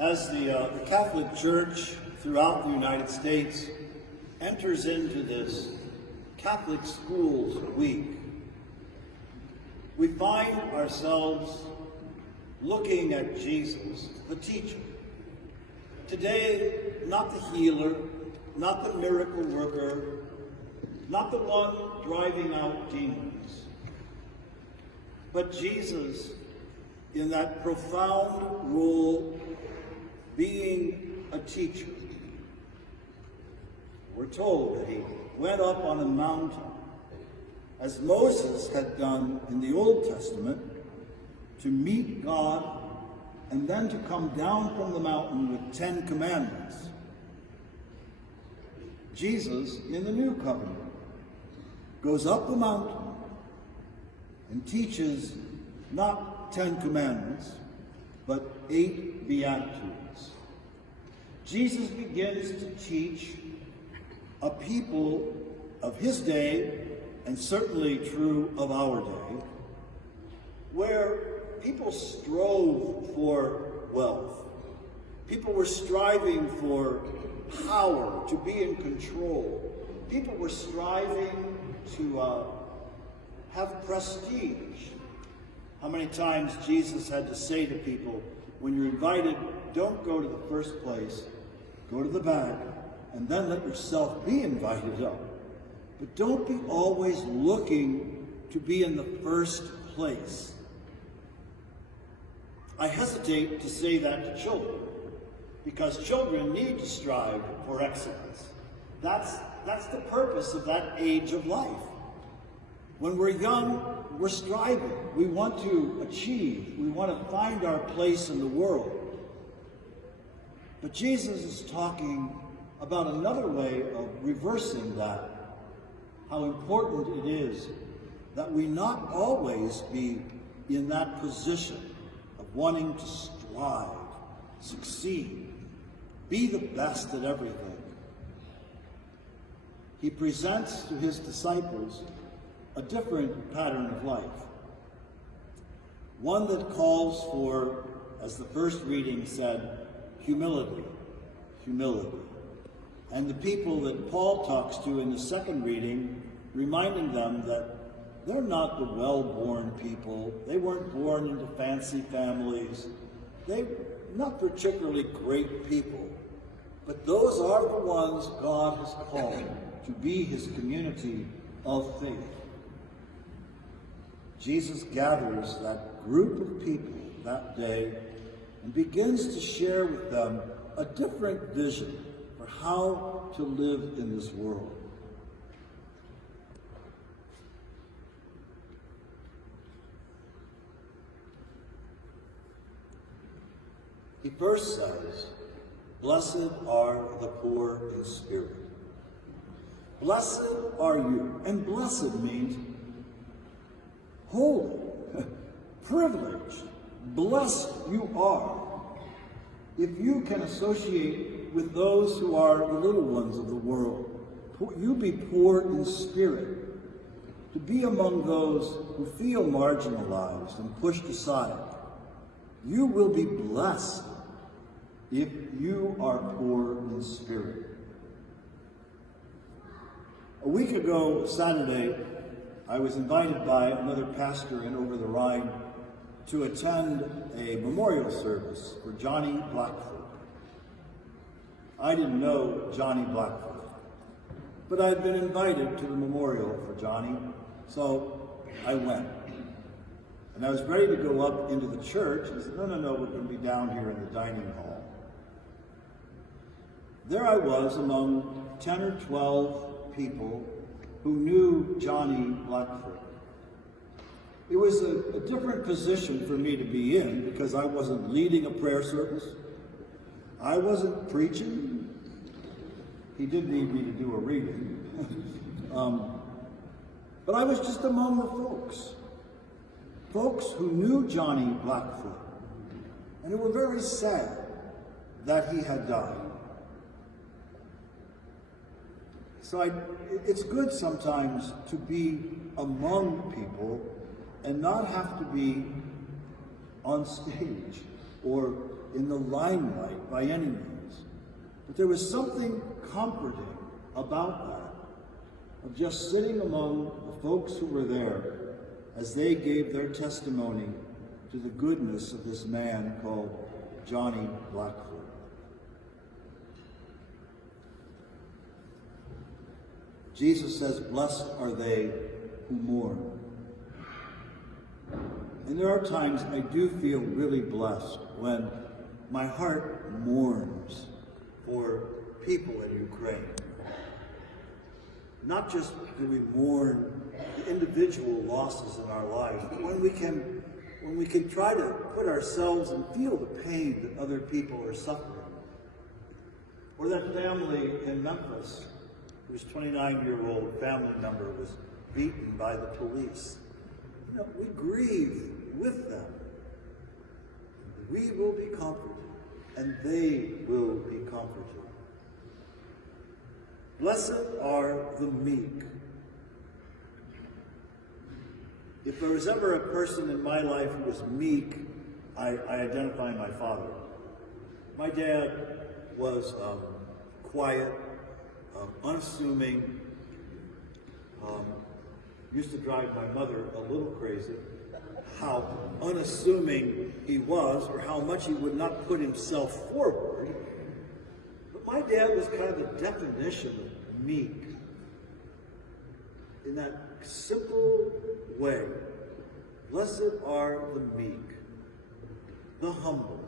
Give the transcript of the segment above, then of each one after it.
As the Catholic Church throughout the United States enters into this Catholic Schools Week, we find ourselves looking at Jesus, the teacher. Today, not the healer, not the miracle worker, not the one driving out demons, but Jesus in that profound role being a teacher. We're told that he went up on a mountain, as Moses had done in the Old Testament, to meet God and then to come down from the mountain with 10 commandments. Jesus, in the New Covenant, goes up the mountain and teaches not 10 commandments, but 8 beatitudes. Jesus begins to teach a people of his day, and certainly true of our day, where people strove for wealth. People were striving for power, to be in control. People were striving to have prestige. How many times Jesus had to say to people, when you're invited, don't go to the first place, go to the back, and then let yourself be invited up. But don't be always looking to be in the first place. I hesitate to say that to children, because children need to strive for excellence. That's the purpose of that age of life. When we're young, we're striving. We want to achieve. We want to find our place in the world. But Jesus is talking about another way of reversing that. How important it is that we not always be in that position of wanting to strive, succeed, be the best at everything. He presents to his disciples a different pattern of life. One that calls for, as the first reading said, humility, humility. And the people that Paul talks to in the second reading, reminding them that they're not the well-born people. They weren't born into fancy families. They're not particularly great people. But those are the ones God has called to be his community of faith. Jesus gathers that group of people that day and begins to share with them a different vision for how to live in this world. He first says, "Blessed are the poor in spirit." Blessed are you. And blessed means holy, privileged, blessed you are. If you can associate with those who are the little ones of the world, you be poor in spirit, to be among those who feel marginalized and pushed aside. You will be blessed if you are poor in spirit. A week ago, Saturday, I was invited by another pastor in Over the Rhine to attend a memorial service for Johnny Blackford. I didn't know Johnny Blackford, but I'd been invited to the memorial for Johnny, so I went. And I was ready to go up into the church, and I said, no, we're going to be down here in the dining hall. There I was among 10 or 12 people who knew Johnny Blackford. It was a different position for me to be in because I wasn't leading a prayer service. I wasn't preaching. He did need me to do a reading. But I was just among the folks who knew Johnny Blackford, and who were very sad that he had died. So it's good sometimes to be among people and not have to be on stage. or in the limelight by any means. But there was something comforting about that, of just sitting among the folks who were there as they gave their testimony to the goodness of this man called Johnny Blackfoot. Jesus says, "Blessed are they who mourn." And there are times I do feel really blessed when my heart mourns for people in Ukraine. Not just do we mourn the individual losses in our lives, but when we can try to put ourselves and feel the pain that other people are suffering. Or that family in Memphis whose 29-year-old family member was beaten by the police. You know, we grieve with them. We will be comforted, and they will be comforted. Blessed are the meek. If there was ever a person in my life who was meek, I identify my father. My dad was quiet, unassuming, used to drive my mother a little crazy, how unassuming he was, or how much he would not put himself forward. But my dad was kind of the definition of meek, in that simple way. Blessed are the meek, the humble,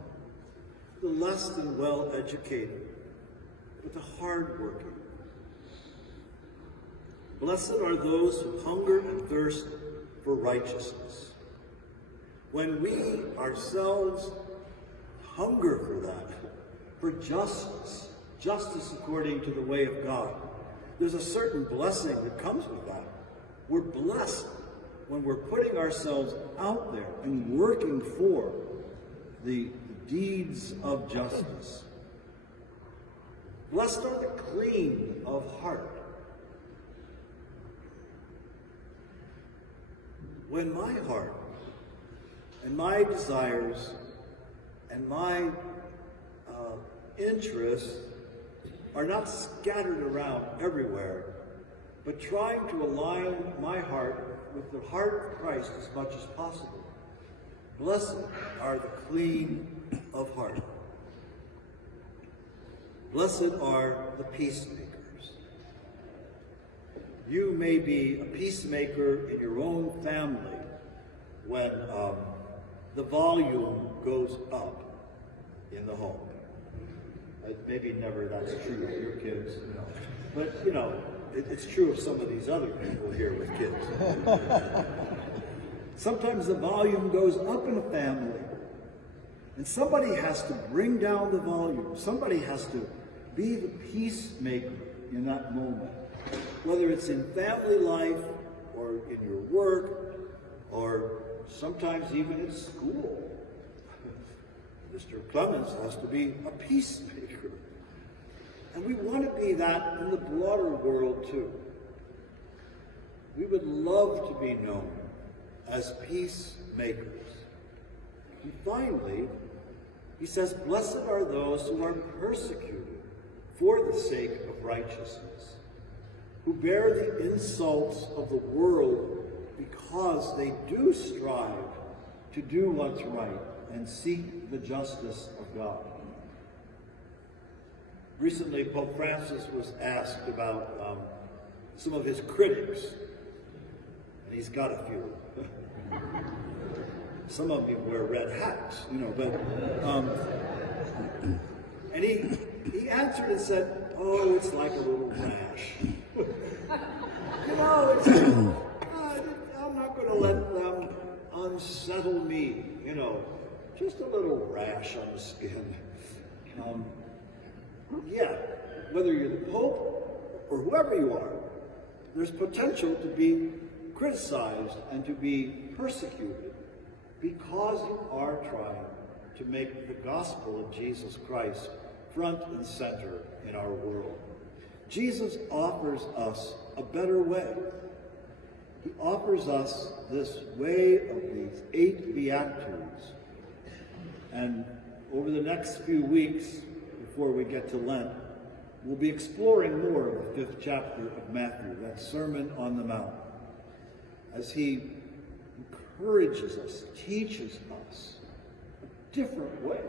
the less than well-educated, but the hard-working. Blessed are those who hunger and thirst for righteousness. When we ourselves hunger for that, for justice, justice according to the way of God, there's a certain blessing that comes with that. We're blessed when we're putting ourselves out there and working for the deeds of justice. Blessed are the clean of heart. When my heart and my desires and my interests are not scattered around everywhere, but trying to align my heart with the heart of Christ as much as possible. Blessed are the clean of heart. Blessed are the peacemakers. You may be a peacemaker in your own family when the volume goes up in the home. Maybe never that's true of your kids, but it's true of some of these other people here with kids. Sometimes the volume goes up in a family, and somebody has to bring down the volume. Somebody has to be the peacemaker in that moment, whether it's in family life or in your work or sometimes even in school. Mr. Clemens has to be a peacemaker. And we want to be that in the broader world too. We would love to be known as peacemakers. And finally, he says, blessed are those who are persecuted for the sake of righteousness, who bear the insults of the world because they do strive to do what's right and seek the justice of God. Recently, Pope Francis was asked about some of his critics, and he's got a few. Some of them wear red hats, but and he answered and said, "Oh, it's like a little rash. It's I'm not going to let them unsettle me. Just a little rash on the skin." Yeah, whether you're the Pope or whoever you are, there's potential to be criticized and to be persecuted because you are trying to make the gospel of Jesus Christ front and center in our world. Jesus offers us a better way. He offers us this way of these 8 Beatitudes. And over the next few weeks, before we get to Lent, we'll be exploring more of the 5th chapter of Matthew, that Sermon on the Mount, as he encourages us, teaches us a different way,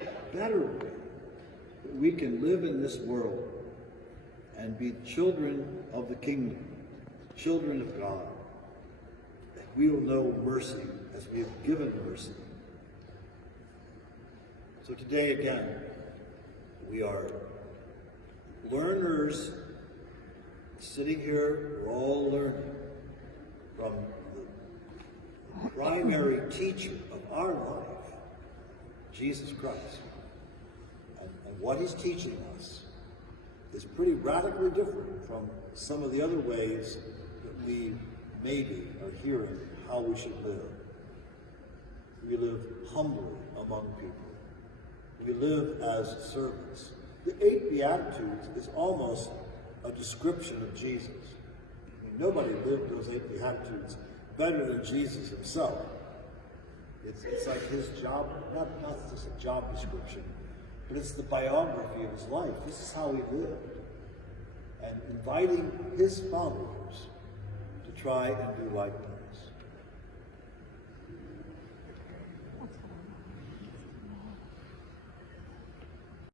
a better way, that we can live in this world and be children of the kingdom, children of God. That we will know mercy as we have given mercy. So today again, we are learners sitting here, we're all learning from the primary teacher of our life, Jesus Christ. And what he's teaching us is pretty radically different from some of the other ways that we maybe are hearing how we should live. We live humbly among people. We live as servants. The 8 Beatitudes is almost a description of Jesus. I mean, nobody lived those 8 Beatitudes better than Jesus himself. It's like his job, not just a job description, but it's the biography of his life. This is how he lived. And inviting his followers to try and do likewise.